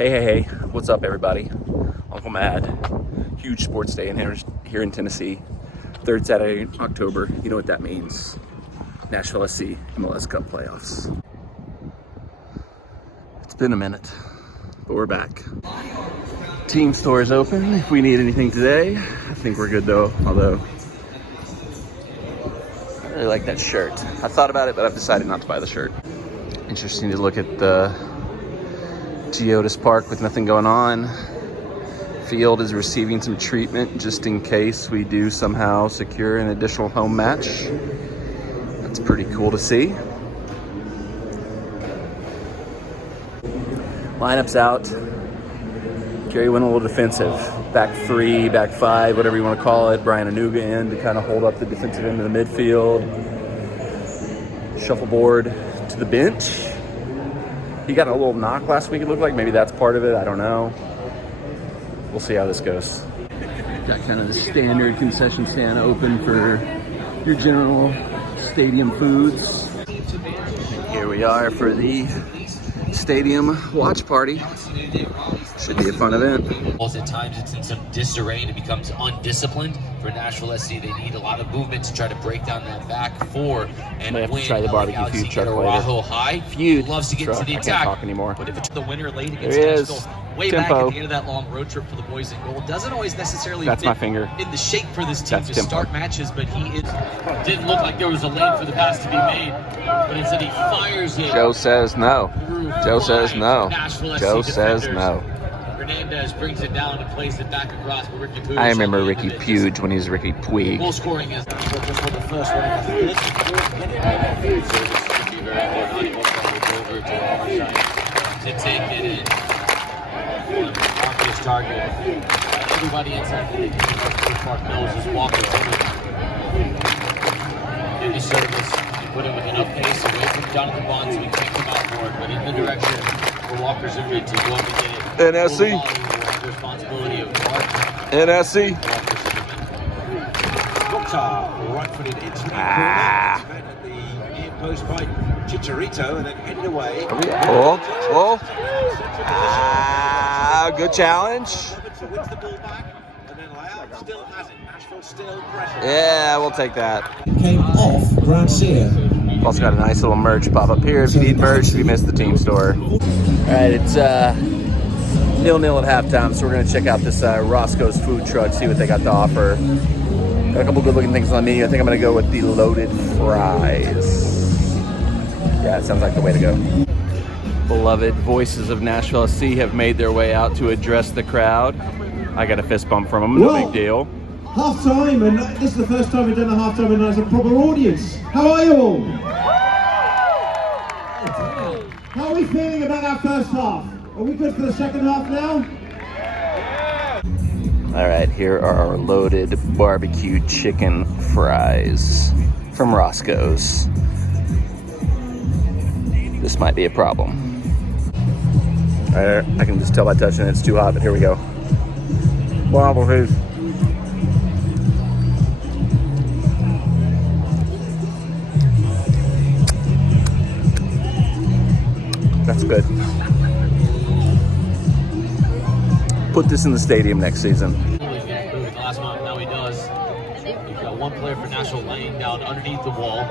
Hey, what's up everybody? Uncle Mad. Huge sports day here in Tennessee. Third Saturday in October. You know what that means. Nashville SC MLS Cup playoffs. It's been a minute, but we're back. Team store is open if we need anything today. I think we're good though, although I really like that shirt. I thought about it, but I've decided not to buy the shirt. Interesting to look at the GEODIS Park with nothing going on. Field is receiving some treatment just in case we do somehow secure an additional home match. That's pretty cool to see. Lineup's out. Gary went a little defensive. Back three, back five, whatever you want to call it. Brian Anuga in to kind of hold up the defensive end of the midfield. Shuffleboard to the bench. He got a little knock last week, it looked like. Maybe that's part of it. I don't know. We'll see how this goes. Got kind of the standard concession stand open for your general stadium foods. And here we are for the stadium watch party. Should be a fun event. At times it's in some disarray and it becomes undisciplined. For Nashville SC, they need a lot of movement to try to break down that back four and Might have win. to try the barbecue feud truck later. High. Feud loves to get truck. to the I attack. can't talk anymore. But if it's the winner late against there he is. Nashville, way Tempo. back at the end of that long road trip for the boys in goal, doesn't always necessarily That's fit my finger. in the shape for this team That's to tempo. start matches, but he is. Didn't look like there was a lane for the pass to be made, but instead he fires it. Joe says no. Joe says no. Nashville SC Joe says defenders. no. Hernandez brings it down and plays it back across for Ricky Puig. I remember Ricky Puig when he was Ricky Puig. Goal scoring is just for the first one. To take it in. Obvious target. Everybody inside the GEODIS Park knows is Walker. Did the service and put it with enough pace away from Jonathan Bonds so he can't come out for it, but in the direction for Walker's Zimmerman to go up and get it. NSC. The responsibility of Mark. NSC. Right-footed into the corner, at the near post by Chicharito, and then headed away. Good challenge. Robinson wins the ball back, and then Layard still has it. Nashville still pressure. Yeah, we'll take that. Came off Gracia. Also got a nice little merch pop up here. If you need merch, if you missed the team store. All right, it's 0-0 at halftime, so we're gonna check out this Roscoe's food truck, see what they got to offer. Got a couple good looking things on the menu. I think I'm gonna go with the loaded fries. Yeah, it sounds like the way to go. Beloved voices of Nashville SC have made their way out to address the crowd. I got a fist bump from them, no big deal. Half time, and this is the first time we've done a half time and there's a proper audience. How are you all? How are we feeling about our first half? Are we good for the second half now? All right, here are our loaded barbecue chicken fries from Roscoe's. This might be a problem. All right, I can just tell by touching it, it's too hot, but here we go. Wobble food. That's good. Put this in the stadium next season. Last month, now he does. You've got one player for Nashville laying down underneath the wall.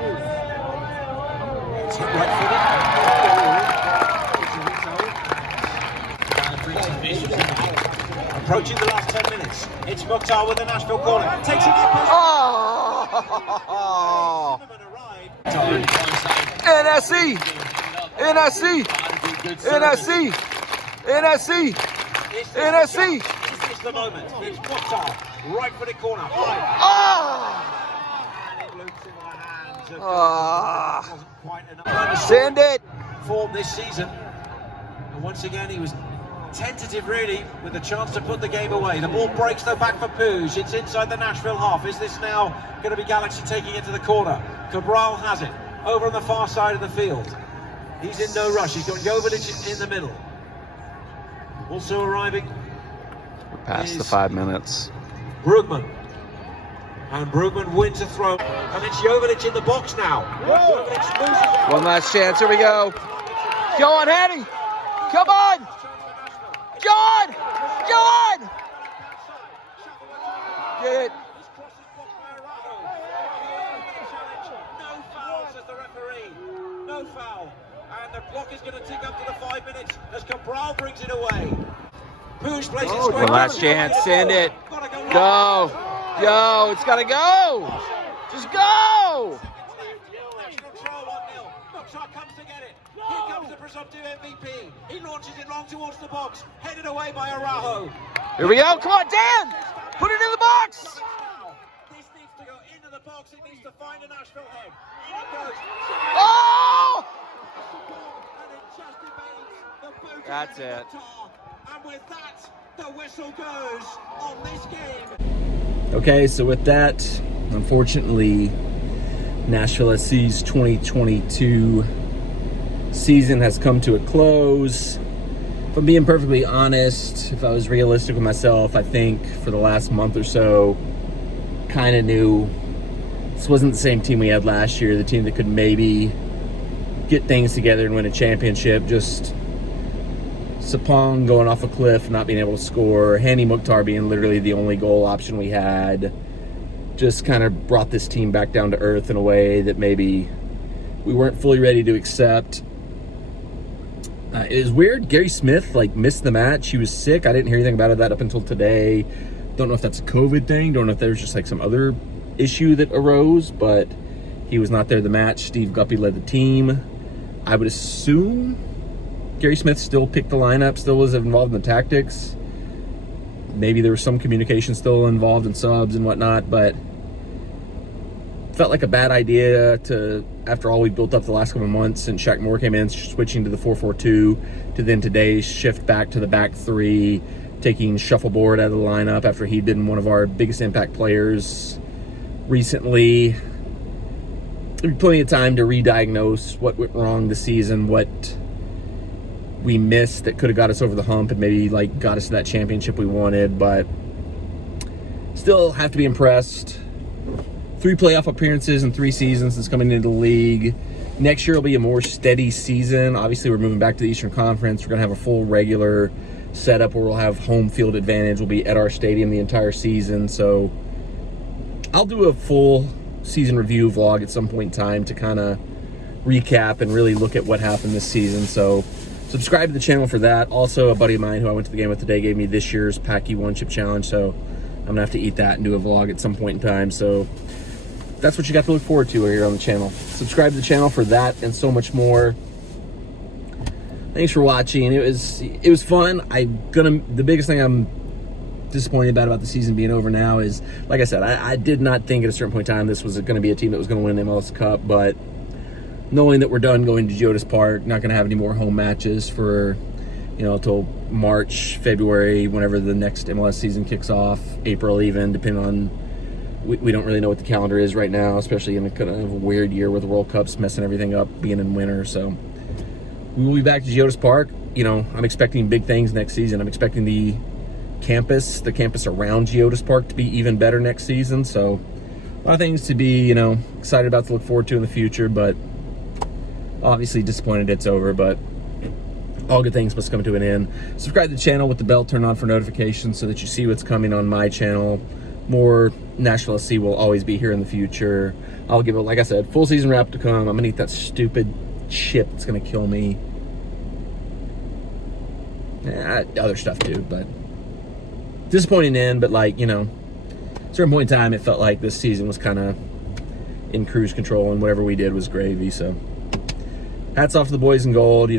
Approaching the last 10 minutes. It's Mukhtar with the Nashville corner. Takes it in. Oh! NSC! NSC! NSC! NSC! NSC! This is the moment. It's Mukhtar. Right footed corner. High. And it loops into the hands of wasn't quite enough. Send it! Form this season. And once again, he was tentative really with the chance to put the game away. The ball breaks though back for Puig. It's inside the Nashville half. Is this now going to be Galaxy taking it to the corner? Cabral has it over on the far side of the field. He's in no rush. He's got GEODIS in the middle. Also arriving. We're past the 5 minutes. Brugman. And Brugman wins a throw. And it's GEODIS in the box now. One last chance. Here we go. Go on, Hattie. Come on. Brow brings it away. Push plays it One last chance. Send it. Go. Yo, it's got to go. Just go. National trail 1-0. Mokhtar comes to get it. Here comes the presumptive MVP. He launches it long towards the box. Headed away by Araujo. Here we go. Come on, Dan. Put it in the box. This needs to go into the box. It needs to find a Nashville head. In it goes. Oh! And it just evades the boot. That's it. And with that, the whistle goes on this game. Okay, so with that, unfortunately, Nashville SC's 2022 season has come to a close. If I'm being perfectly honest, if I was realistic with myself, I think for the last month or so, kind of knew this wasn't the same team we had last year, the team that could maybe get things together and win a championship. Just Sapong going off a cliff, not being able to score, Hani Mukhtar being literally the only goal option we had, just kind of brought this team back down to earth in a way that maybe we weren't fully ready to accept. It was weird. Gary Smith missed the match. He was sick. I didn't hear anything about that up until today. Don't know if that's a COVID thing. Don't know if there was just some other issue that arose, but he was not there the match. Steve Guppy led the team. I would assume Gary Smith still picked the lineup, still was involved in the tactics. Maybe there was some communication still involved in subs and whatnot, but felt like a bad idea to, after all we built up the last couple of months since Shaq Moore came in, switching to the 4-4-2, to then today shift back to the back three, taking Shuffleboard out of the lineup after he'd been one of our biggest impact players recently. There'd be plenty of time to re-diagnose what went wrong this season, what we missed that could have got us over the hump and maybe got us to that championship we wanted, but still have to be impressed. 3 playoff appearances in 3 seasons since coming into the league. Next year will be a more steady season. Obviously, we're moving back to the Eastern Conference. We're going to have a full regular setup where we'll have home field advantage. We'll be at our stadium the entire season. So I'll do a full season review vlog at some point in time to kind of recap and really look at what happened this season. So subscribe to the channel for that. Also, a buddy of mine who I went to the game with today gave me this year's Packy One Chip Challenge. So I'm going to have to eat that and do a vlog at some point in time. So that's what you got to look forward to here on the channel. Subscribe to the channel for that and so much more. Thanks for watching. It was fun. The biggest thing I'm disappointed about the season being over now is, like I said, I did not think at a certain point in time this was going to be a team that was going to win the MLS Cup, but knowing that we're done going to GEODIS Park, not going to have any more home matches for, till March, February, whenever the next MLS season kicks off, April even, depending on. We don't really know what the calendar is right now, especially in a kind of a weird year where the World Cup's messing everything up, being in winter. So we will be back to GEODIS Park. I'm expecting big things next season. I'm expecting the campus around GEODIS Park to be even better next season. So a lot of things to be, excited about, to look forward to in the future, but obviously disappointed it's over, but all good things must come to an end. Subscribe to the channel with the bell turned on for notifications so that you see what's coming on my channel. More Nashville SC will always be here in the future. I'll give it, like I said, full season wrap to come. I'm gonna eat that stupid chip that's gonna kill me. Other stuff too, but disappointing end. But at a certain point in time, it felt like this season was kind of in cruise control, and whatever we did was gravy. So hats off to the boys in gold. I'm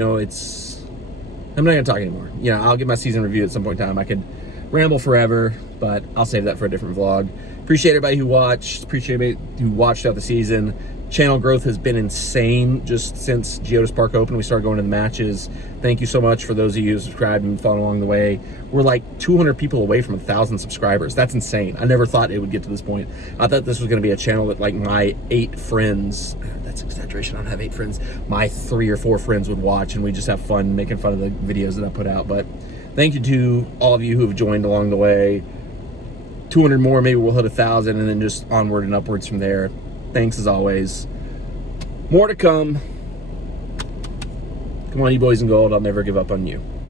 not gonna talk anymore. I'll give my season review at some point in time. I could ramble forever, but I'll save that for a different vlog. Appreciate everybody who watched. Appreciate everybody who watched throughout the season. Channel growth has been insane just since GEODIS Park opened. We started going to the matches. Thank you so much for those of you who subscribed and followed along the way. We're 200 people away from 1,000 subscribers. That's insane. I never thought it would get to this point. I thought this was going to be a channel that my 8 friends, that's exaggeration, I don't have 8 friends, my 3 or 4 friends would watch, and we just have fun making fun of the videos that I put out. But thank you to all of you who have joined along the way. 200 more, maybe we'll hit 1,000, and then just onward and upwards from there. Thanks as always. More to come. Come on, you boys in gold. I'll never give up on you.